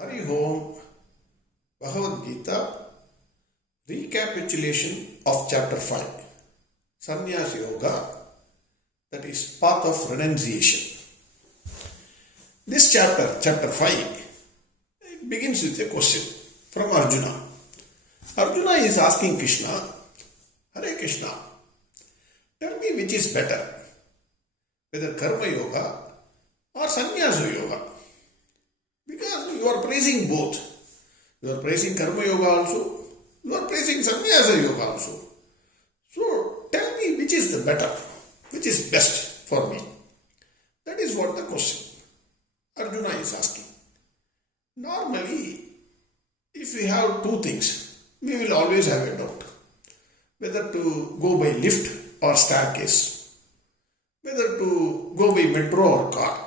Hari Om, Bhagavad Gita, Recapitulation of Chapter 5, Sannyasa Yoga, that is path of renunciation. This chapter 5, it begins with a question from Arjuna. Arjuna is asking Krishna, Hare Krishna, tell me which is better, whether Karma Yoga or Sannyasa Yoga. Because you are praising both. You are praising Karma Yoga also, you are praising Sannyasa Yoga also. So tell me which is the better, which is best for me. That is what the question Arjuna is asking. Normally, if we have two things, we will always have a doubt. Whether to go by lift or staircase, whether to go by metro or car,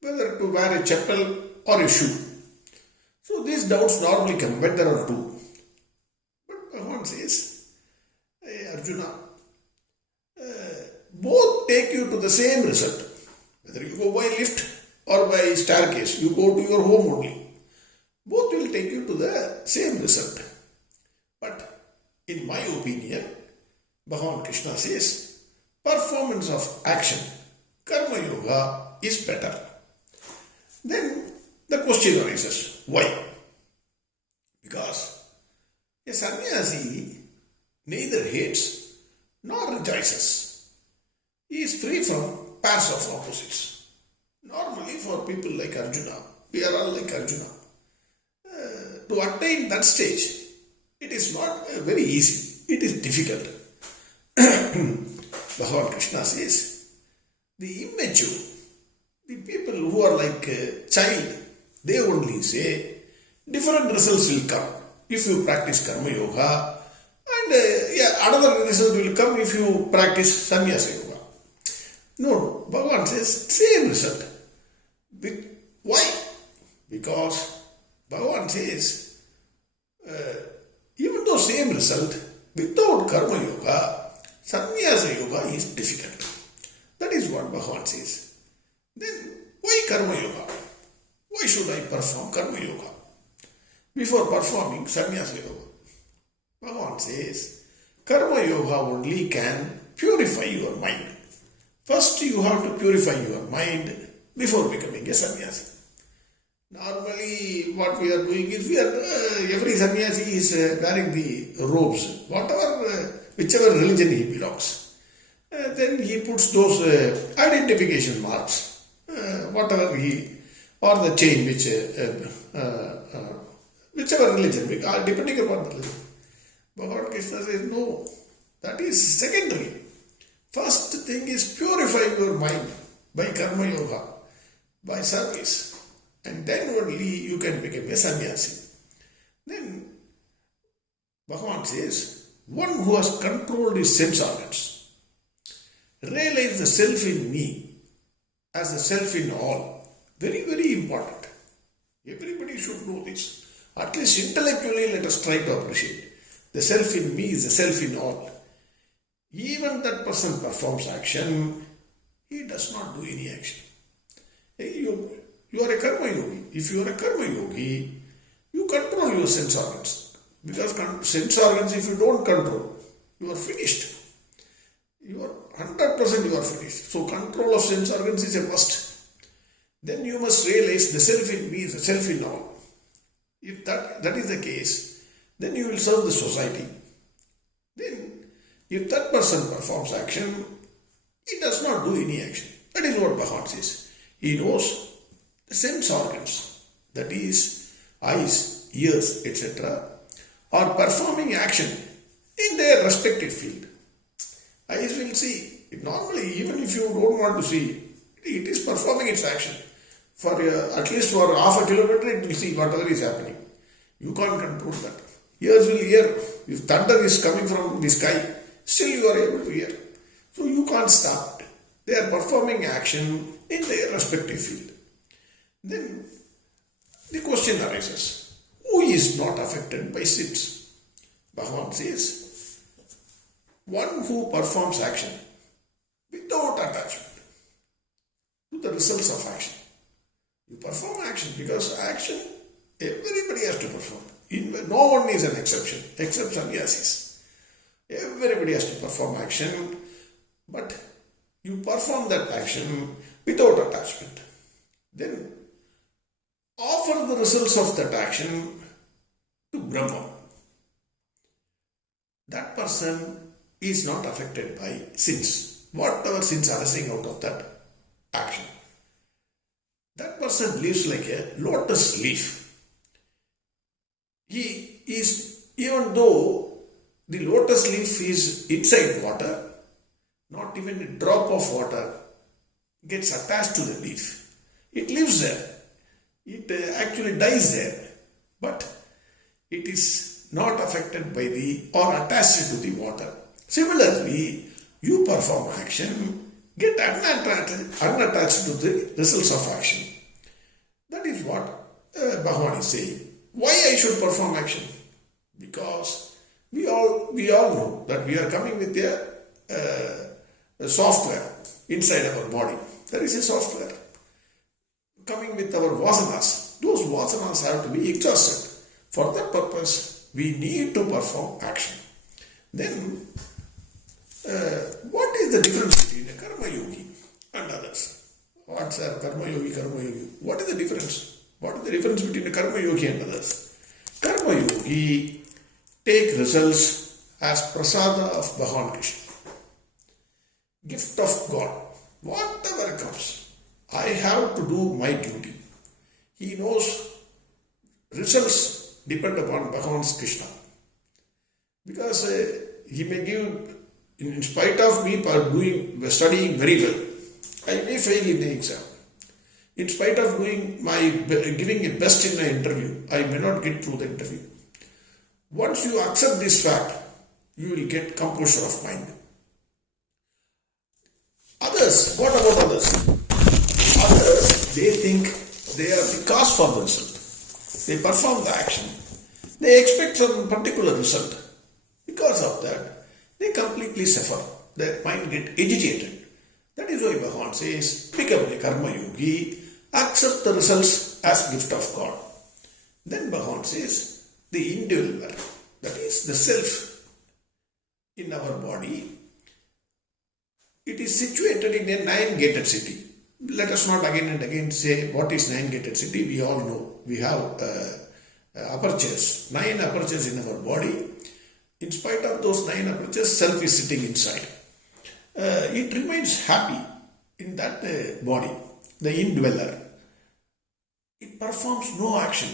whether to wear a chappal or a shoe. So these doubts normally come when there are two. But Bhagavan says, hey Arjuna, both take you to the same result. Whether you go by lift or by staircase, you go to your home only. Both will take you to the same result. But in my opinion, Bhagavan Krishna says, performance of action, Karma Yoga, is better. Then the question arises, why? Because a sannyasi neither hates nor rejoices. He is free from pairs of opposites. Normally for people like Arjuna, we are all like Arjuna. To attain that stage, it is not very easy. It is difficult. Bhagavan Krishna says, the immature, the people who are like a child, they only say, different results will come if you practice Karma Yoga, and another result will come if you practice Sannyasa Yoga. No, Bhagavan says, same result. Why? Because Bhagavan says, even though same result, without Karma Yoga, Sannyasa Yoga is difficult. That is what Bhagavan says. Then, why Karma Yoga? Why should I perform Karma Yoga before performing Sannyasa Yoga? Bhagavan says, Karma Yoga only can purify your mind. First, you have to purify your mind before becoming a sannyasi. Normally, what we are doing is, every sannyasi is wearing the robes, whichever religion he belongs. Then he puts those identification marks, or the chain, whichever religion, depending upon the religion. Bhagavan Krishna says, no, that is secondary. First thing is purify your mind by Karma Yoga, by service. And then only you can become a sannyasi. Then Bhagavan says, one who has controlled his sense organs, realize the self in me as the self in all. Very, very important. Everybody should know this. At least intellectually, let us try to appreciate. The self in me is the self in all. Even that person performs action, he does not do any action. You are a karma yogi. If you are a karma yogi, you control your sense organs. Because sense organs, if you don't control, you are finished. You are 100% you are finished. So control of sense organs is a must. Then you must realize the self in me is the self in all. If that is the case, then you will serve the society. Then, if that person performs action, he does not do any action. That is what Bhagavan says. He knows the sense organs, that is, eyes, ears, etc., are performing action in their respective field. Eyes will see. Normally, even if you don't want to see, it is performing its action. For at least for half a kilometer, it will see whatever is happening. You can't control that. Ears will hear. If thunder is coming from the sky, still you are able to hear. So you can't stop it. They are performing action in their respective field. Then the question arises, who is not affected by sins? Bhagavan says, one who performs action without attachment to the results of action. You perform action because action Everybody has to perform. No one is an exception, except sannyasis. Everybody has to perform action, but you perform that action without attachment. Then offer the results of that action to Brahma. That person is not affected by sins, whatever sins arising out of that action. That person lives like a lotus leaf. He is, even though the lotus leaf is inside water, not even a drop of water gets attached to the leaf. It lives there. It actually dies there. But it is not affected by or attached to the water. Similarly, you perform action, get unattached to the results of action. That is what Bhagavan is saying. Why I should perform action? Because we all know that we are coming with a software inside our body. There is a software coming with our vasanas. Those vasanas have to be exhausted. For that purpose, we need to perform action. Then, what is the difference between a karma yogi and others? What's a karma yogi, karma yogi? What is the difference? What is the difference between a karma yogi and others? Karma yogi take results as prasada of Bhagavan Krishna. Gift of God. Whatever comes, I have to do my duty. He knows results depend upon Bhagavan Krishna. Because he may give, in spite of me studying very well, I may fail in the exam. In spite of giving a best in an interview, I may not get through the interview. Once you accept this fact, you will get composure of mind. Others, what about others? Others, they think they are the cause for the result. They perform the action. They expect some particular result. Because of that, they completely suffer. Their mind gets agitated. That is why Bhagavan says, become a karma yogi, accept the results as gift of God. Then Bhagavan says, the individual, that is the self in our body, it is situated in a 9-gated city. Let us not again and again say what is 9-gated city. We all know. We have apertures, 9 apertures in our body. In spite of those 9 apertures, self is sitting inside. It remains happy in that body, the indweller. It performs no action.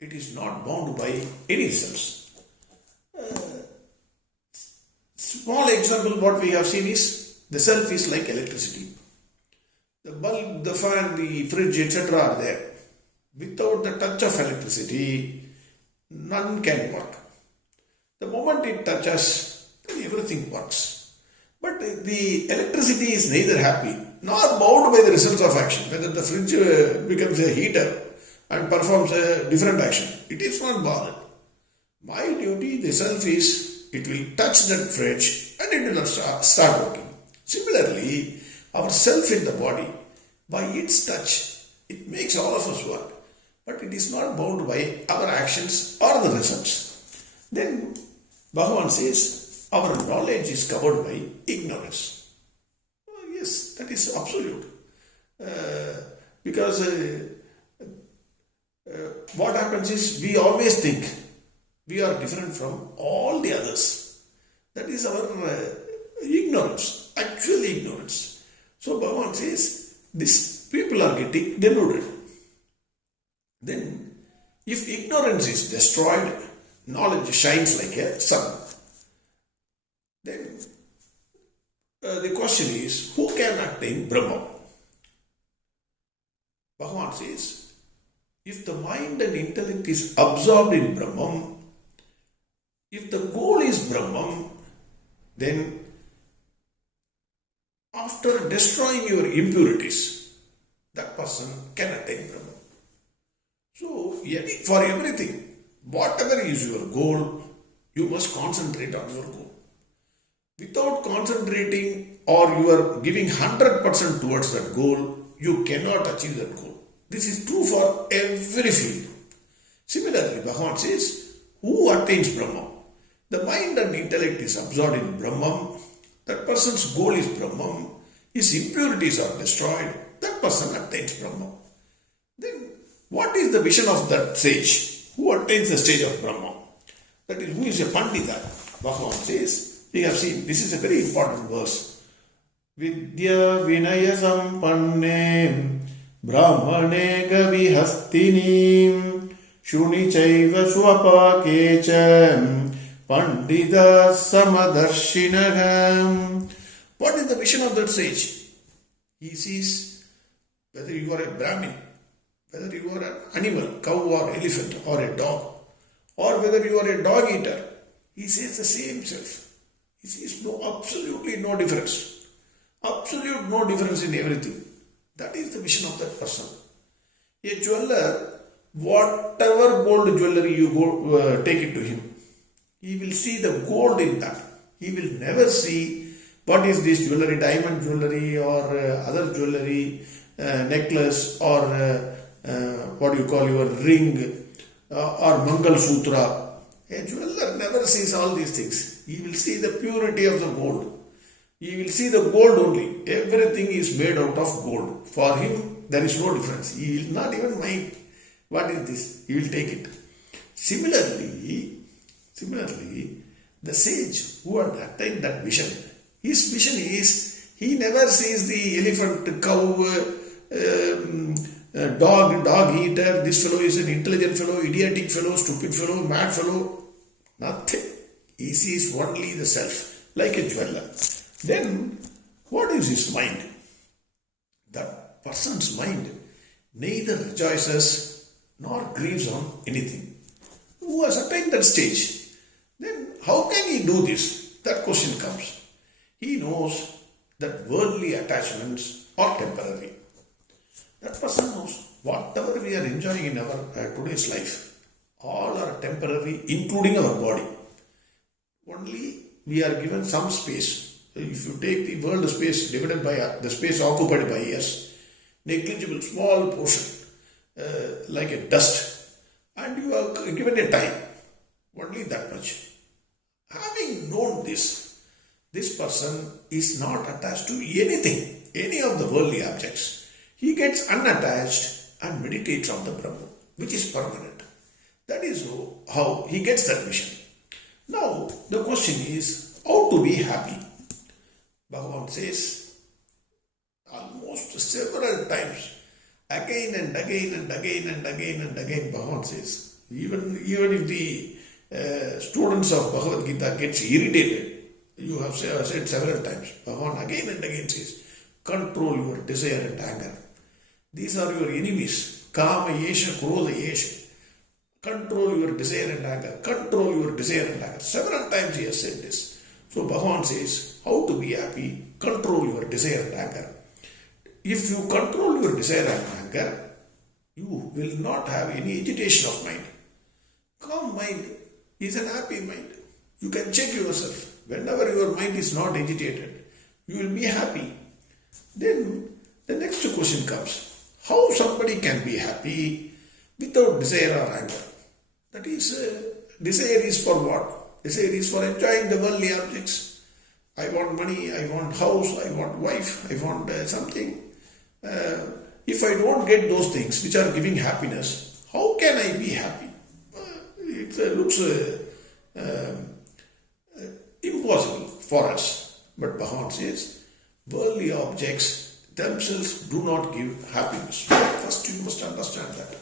It is not bound by any results. Small example what we have seen is the self is like electricity. The bulb, the fan, the fridge, etc. are there. Without the touch of electricity, none can work. The moment it touches, then everything works. But the electricity is neither happy nor bound by the results of action. Whether the fridge becomes a heater and performs a different action, it is not bothered. My duty, the self is, it will touch that fridge and it will start working. Similarly, our self in the body, by its touch, it makes all of us work. But it is not bound by our actions or the results. Then Bhagavan says, our knowledge is covered by ignorance. Yes, that is absolute. Because what happens is, we always think we are different from all the others. That is our ignorance, actual ignorance. So Bhagavan says, these people are getting deluded. Then, if ignorance is destroyed, knowledge shines like a sun. Then, the question is, who can attain Brahma? Bhagavan says, if the mind and intellect is absorbed in Brahman, if the goal is Brahman, then after destroying your impurities, that person can attain Brahman. So, for everything, whatever is your goal, you must concentrate on your goal. Without concentrating or you are giving 100% towards that goal, you cannot achieve that goal. This is true for every field. Similarly, Bhagavan says, who attains Brahman? The mind and intellect is absorbed in Brahman. That person's goal is Brahman. His impurities are destroyed. That person attains Brahman. Then, what is the vision of that sage? Who attains the stage of Brahman? That is, who is a Pandita? Bhagavan says, we have seen, this is a very important verse. Vidya Vinaya Sampanne Brahmane Gavihastini Shuni Chaiva Swapakecham Pandita Samadarshinagham. What is the vision of that sage? He sees whether you are a Brahmin, whether you are an animal, cow or elephant or a dog, or whether you are a dog eater, he sees the same self. He sees absolutely no difference. Absolute no difference in everything. That is the vision of that person. A jeweler, whatever gold jewelry you go take it to him, he will see the gold in that. He will never see what is this jewelry, diamond jewelry or other jewelry, necklace or what do you call your ring or Mangal Sutra. A jeweler never sees all these things. He will see the purity of the gold. He will see the gold only. Everything is made out of gold. For him, there is no difference. He will not even mind what is this. He will take it. Similarly, the sage who had attained that vision, his vision is, he never sees the elephant, cow, dog eater, this fellow is an intelligent fellow, idiotic fellow, stupid fellow, mad fellow. Nothing. He sees only the self, like a jeweler. Then, what is his mind? That person's mind neither rejoices nor grieves on anything. Who has attained that stage? Then, how can he do this? That question comes. He knows that worldly attachments are temporary. That person knows whatever we are enjoying in our today's life, all are temporary, including our body. Only we are given some space. If you take the world space divided by the space occupied by us, negligible small portion, like a dust, and you are given a time, only that much. Having known this person is not attached to anything, any of the worldly objects. He gets unattached and meditates on the Brahman, which is permanent. That is how he gets that vision. Now, the question is, how to be happy? Bhagavan says, almost several times, again and again and again and again and again, Bhagavan says, even if the students of Bhagavad Gita gets irritated, you have said several times, Bhagavan again and again says, control your desire and anger. These are your enemies. Kama yesha, krodha yesha. Control your desire and anger. Control your desire and anger. Several times he has said this. So Bhagavan says, how to be happy? Control your desire and anger. If you control your desire and anger, you will not have any agitation of mind. Calm mind is an happy mind. You can check yourself. Whenever your mind is not agitated, you will be happy. Then the next question comes. How somebody can be happy without desire or anger? That is, desire is for what? Desire is for enjoying the worldly objects. I want money, I want house, I want wife, I want something. If I don't get those things which are giving happiness, how can I be happy? It looks impossible for us. But Bhagavan says, worldly objects themselves do not give happiness. First you must understand that.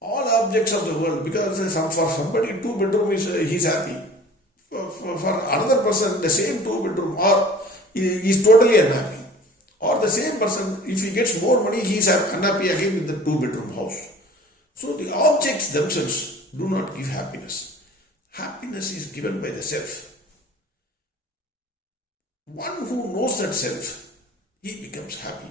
All objects of the world, because for somebody 2-bedroom he's happy. For another person the same 2-bedroom or is totally unhappy. Or the same person, if he gets more money, he is unhappy again with the 2-bedroom house. So the objects themselves do not give happiness. Happiness is given by the self. One who knows that self, he becomes happy.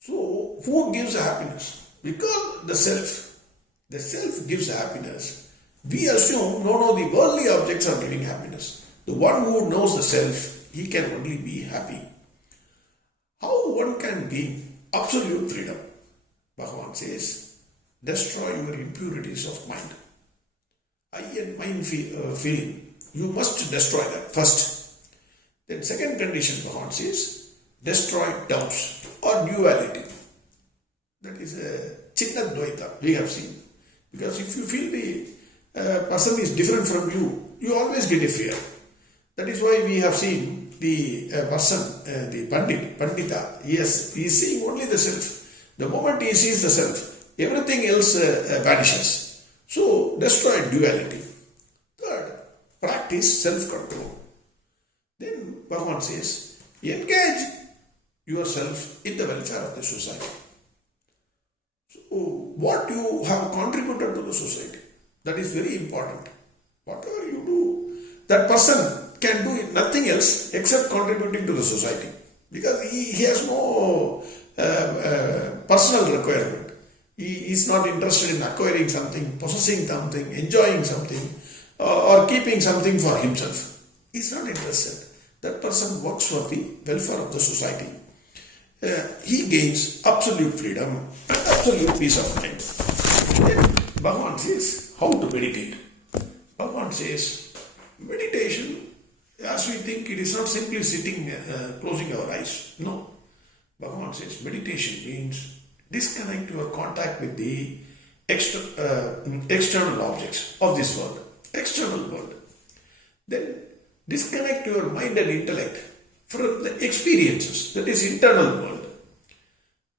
So, who gives happiness? Because the self gives happiness. We assume, no, the worldly objects are giving happiness. The one who knows the self, he can only be happy. How one can gain absolute freedom? Bhagavan says, destroy your impurities of mind. I and mind feeling, you must destroy that first. Then second condition, Bhagavan says, destroy doubts or duality. That is a Chitta Dvaita we have seen. Because if you feel the person is different from you, you always get a fear. That is why we have seen the person, the Pandita, he is seeing only the self. The moment he sees the self, everything else vanishes. So, destroy duality. Third, practice self-control. Then Bhagavan says, engage yourself in the welfare of the society. So, what you have contributed to the society, that is very important. Whatever you do, that person can do nothing else except contributing to the society. Because he has no personal requirement. He is not interested in acquiring something, possessing something, enjoying something, or keeping something for himself. He is not interested. That person works for the welfare of the society. He gains absolute freedom and absolute peace of mind. Then Bhagavan says how to meditate. Bhagavan says meditation, as we think, it is not simply sitting, closing our eyes. No. Bhagavan says meditation means disconnect your contact with the external objects of this world, external world. Then disconnect your mind and intellect from the experiences, that is internal world.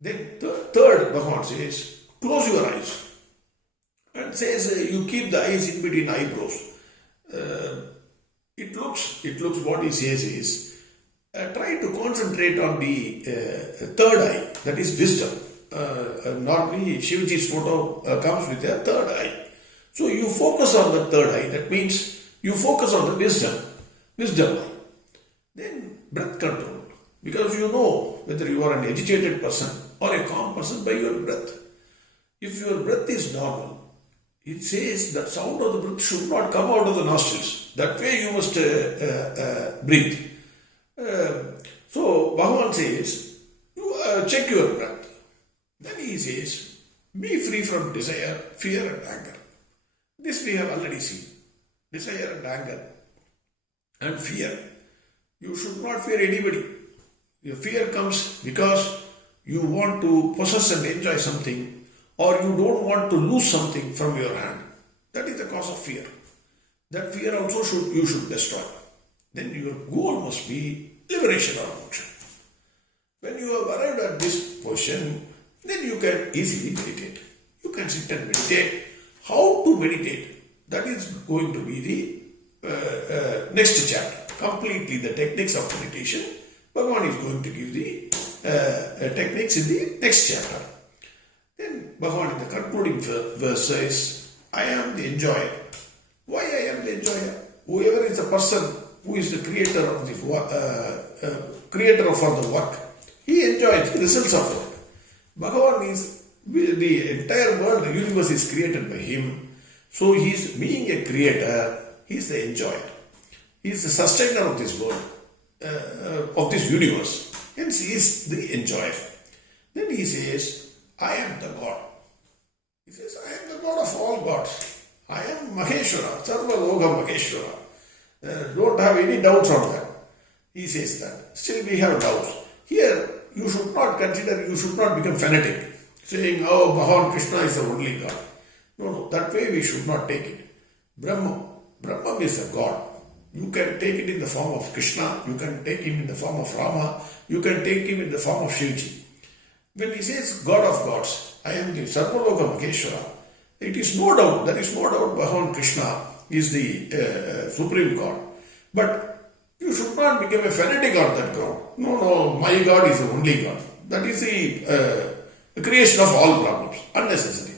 Then third, Bhagavan says, close your eyes and says you keep the eyes in between eyebrows. It looks what he says is, try to concentrate on the third eye, that is wisdom. Normally Shivaji's photo comes with a third eye. So you focus on the third eye, that means you focus on the wisdom eye. Then breath control, because you know whether you are an agitated person or a calm person by your breath. If your breath is normal, it says that sound of the breath should not come out of the nostrils. That way you must breathe. So Bhagavan says, you check your breath. Then he says, be free from desire, fear and anger. This we have already seen. Desire and anger and fear. You should not fear anybody. Your fear comes because you want to possess and enjoy something, or you don't want to lose something from your hand. That is the cause of fear. That fear also you should destroy. Then your goal must be liberation or moksha. When you have arrived at this position, then you can easily meditate. You can sit and meditate. How to meditate? That is going to be the next chapter. Completely the techniques of meditation. Bhagavan is going to give the techniques in the next chapter. Then Bhagavan in the concluding verse says, I am the enjoyer. Why I am the enjoyer? Whoever is the person who is the creator of the creator for the work, he enjoys the results of work. Bhagavan is the entire world, the universe is created by him. So he is being a creator, he is the enjoyer. He is the sustainer of this world, of this universe. Hence he is the enjoyer. Then he says, I am the God. He says, I am the God of all gods. I am Maheshwara, Sarva Loga Maheshwara. Don't have any doubts on that. He says that. Still we have doubts. Here, you should not consider, you should not become fanatic, saying, oh, Bhagavan Krishna is the only God. No, that way we should not take it. Brahman is a God. You can take it in the form of Krishna, you can take him in the form of Rama, you can take him in the form of Shivji. When he says God of gods, I am the Sarvaloka Maheshwara, it is no doubt, there is no doubt Bhagavan Krishna is the Supreme God. But you should not become a fanatic on that ground. No, my God is the only God. That is the creation of all problems, unnecessary.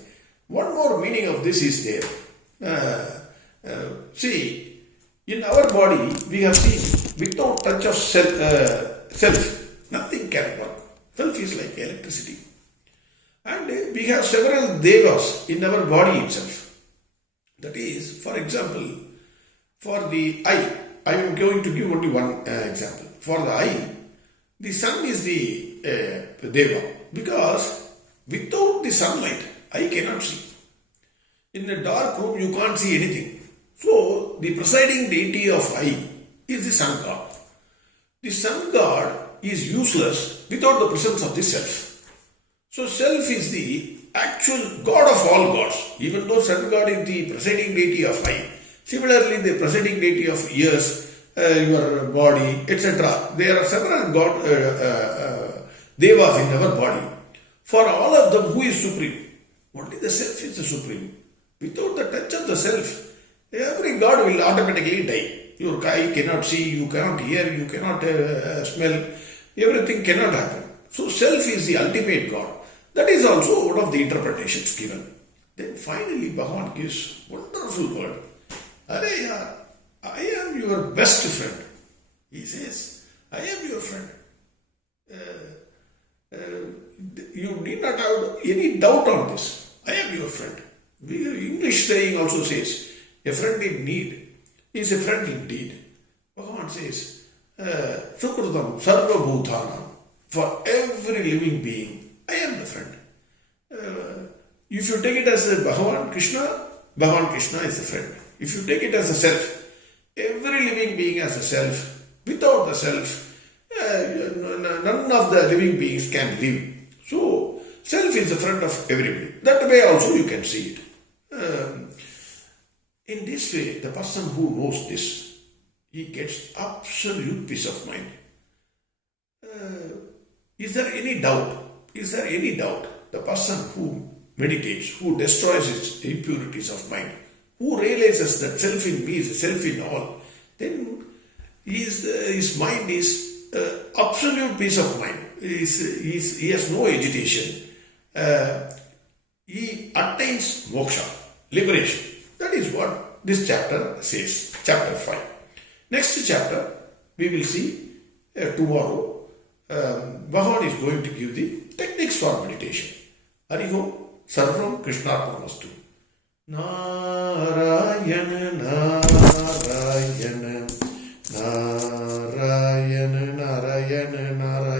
One more meaning of this is there. See, in our body, we have seen, without touch of self, nothing can work. Self is like electricity. And we have several devas in our body itself. That is, for example, for the eye, I am going to give only one example. For the eye, the sun is the deva, because without the sunlight, I cannot see. In a dark room, you can't see anything. So, the presiding deity of I is the sun god. The sun god is useless without the presence of the self. So, self is the actual god of all gods. Even though sun god is the presiding deity of I, similarly, the presiding deity of ears, your body, etc. There are several devas in our body. For all of them, who is supreme? Only the self is the supreme. Without the touch of the self, every god will automatically die. Your eye cannot see, you cannot hear, you cannot smell, everything cannot happen. So self is the ultimate god. That is also one of the interpretations given. Then finally Bhagavan gives wonderful word. Areya, I am your best friend. He says, I am your friend. You need not have any doubt on this. I am your friend. English saying also says, a friend in need is a friend indeed. Bhagavan says, Sukrutam Sarva Bhutanam. For every living being, I am the friend. If you take it as a Bhagavan Krishna is a friend. If you take it as a self, every living being has a self. Without the self, none of the living beings can live. So, self is the friend of everybody. That way also you can see it. In this way, the person who knows this, he gets absolute peace of mind. Is there any doubt? Is there any doubt? The person who meditates, who destroys its impurities of mind, who realizes that self in me is a self in all, then his mind is absolute peace of mind. He has no agitation. He attains moksha, liberation. That is what this chapter says, chapter 5. Next chapter, we will see tomorrow. Bhagavan is going to give the techniques for meditation. Harihom, Sarvam Krishnarpanastu. Narayana, Narayana, Narayana, Narayana, Narayana.